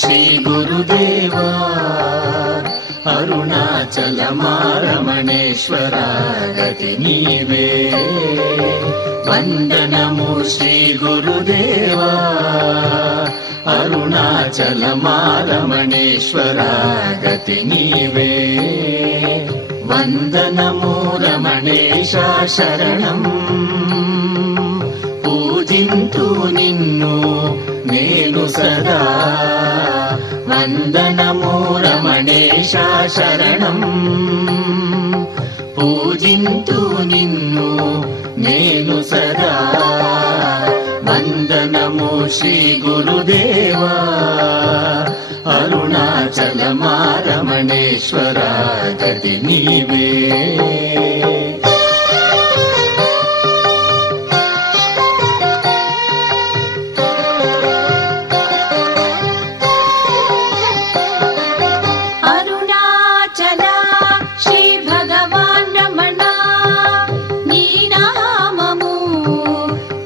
శ్రీ గురుదేవా అరుణాచలమారమణేశ్వర గతి నీవే. వందనము శ్రీ గురుదేవా అరుణాచలమారమణేశ్వర గతి నీవే. వందనము రమణేశ శరణం పూజింతు నిన్ను నేను సదా. వందనము రమణేశ శరణం పూజింతు నిన్ను నేను సదా. వందనము శ్రీ గురుదేవా అరుణాచలమారమణేశ్వర గతి నీవే.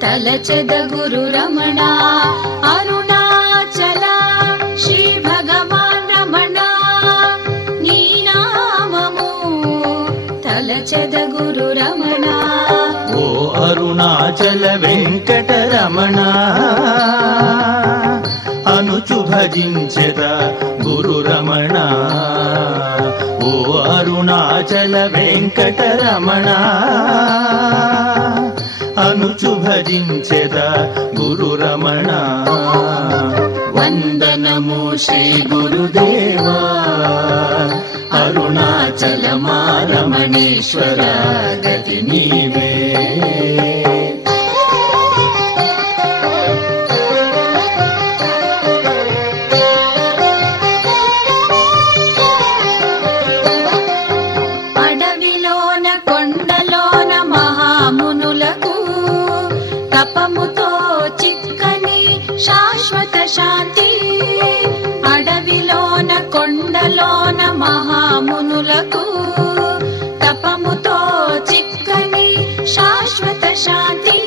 తలచెద గురు రమణ అరుణాచల శ్రీ భగవాన్ రమణ నీ నామము తలచెద గురు రమణ. ఓ అరుణాచల వెంకట రమణ అనుచు భజించెద గురు రమణ. ఓ అరుణాచల వెంకట రమణ అనుచు భజించెద గురు రమణ. వందనము శ్రీ గురుదేవా అరుణాచలమారమణేశ్వర గతి నీవే. అడవిలోన కొండలోన మహామునులకు తపముతో చిక్కని శాశ్వత శాంతి. అడవిలోన కొండలోన మహామునులకు తపముతో చిక్కని శాశ్వత శాంతి.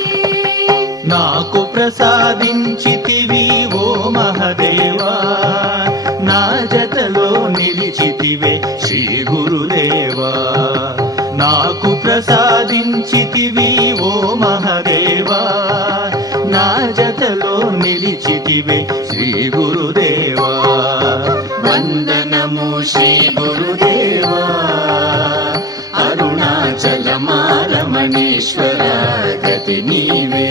నాకు ప్రసాదించితివి ఓ మహదేవా నా జతలో నిలిచితివే శ్రీ గురుదేవా. నాకు ప్రసాదించితివి ఓ మహదేవా నా జతలో నిలిచితివే శ్రీ గురుదేవా. వందనము శ్రీ గురుదేవా అరుణాచలమారమణేశ్వర గతి నీవే.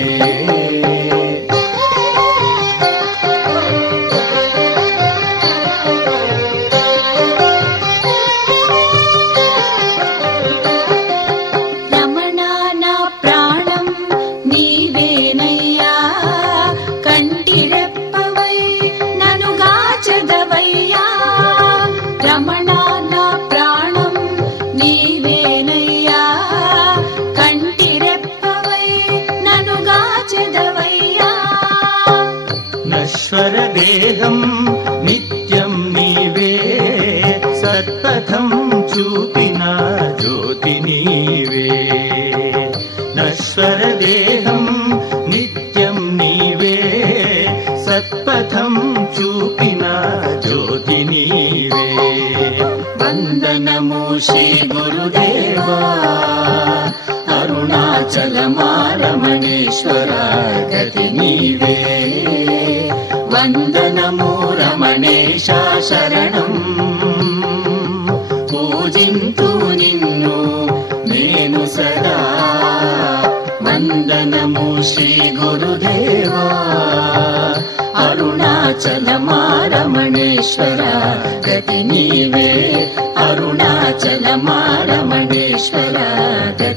నశ్వర దేహం నిత్యం నీవే సత్పథం చూపిన జ్యోతి నీవే. నశ్వర దేహం నిత్యం నీవే సత్పథం చూపిన జ్యోతి నీవే. వందనము శ్రీ గురుదేవా అరుణాచలమారమణేశ్వర గతి నీవే. వందనము రమణేశ శరణం పూజింతు నిన్ను నేను సదా. వందనము శ్రీ గురుదేవా అరుణాచలమారమణేశ్వర గతి నీవే. అరుణాచలమారమణేశ్వర గతి